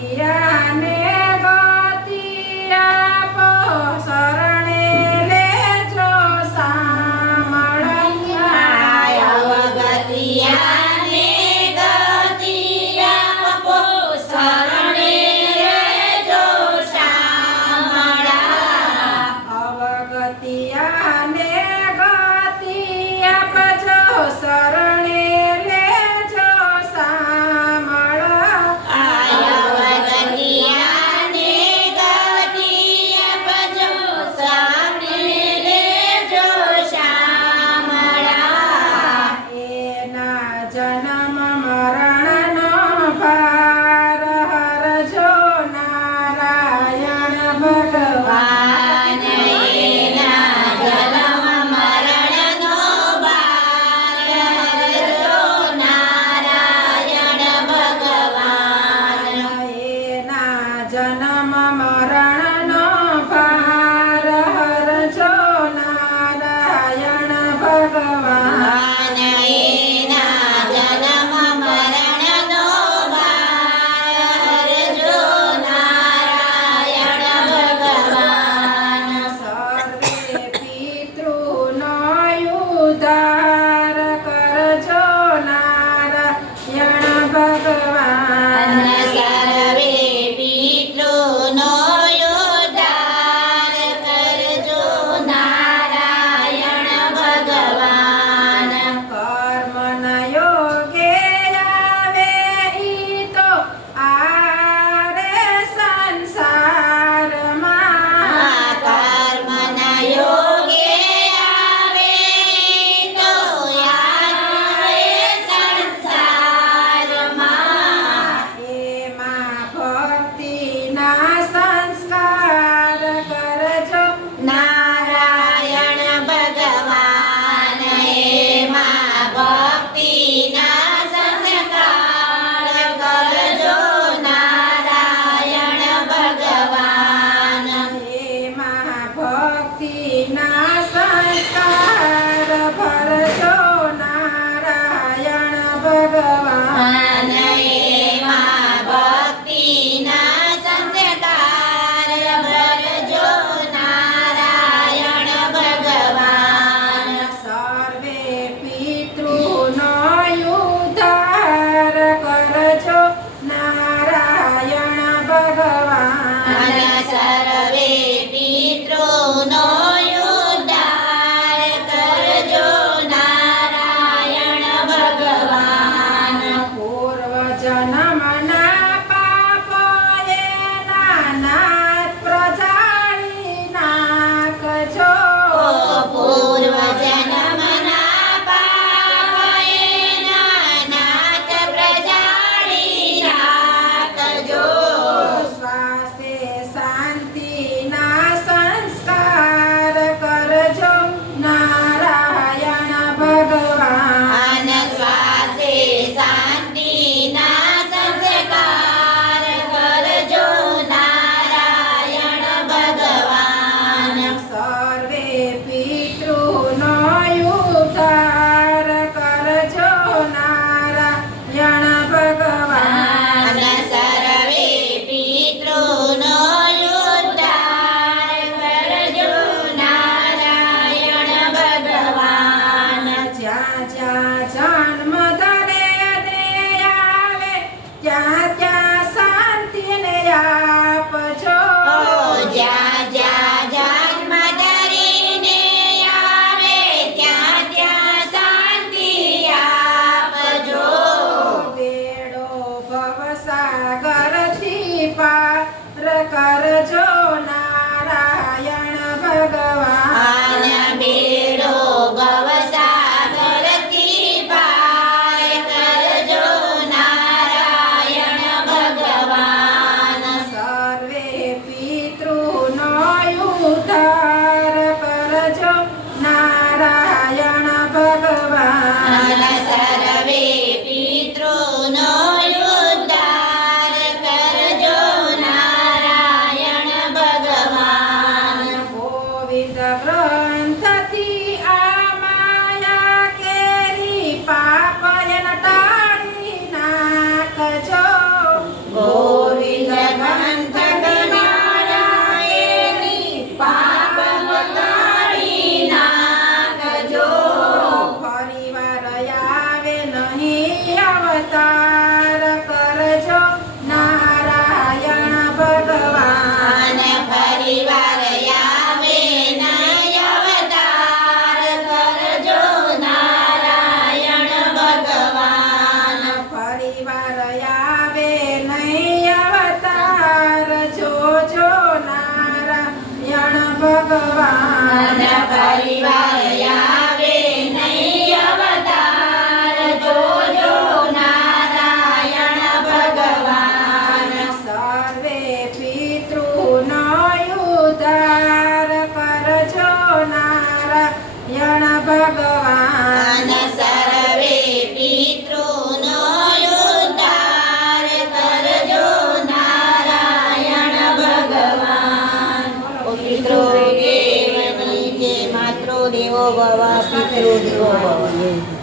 Yeah. ભગવાન. પરિવાર 들어오고 예.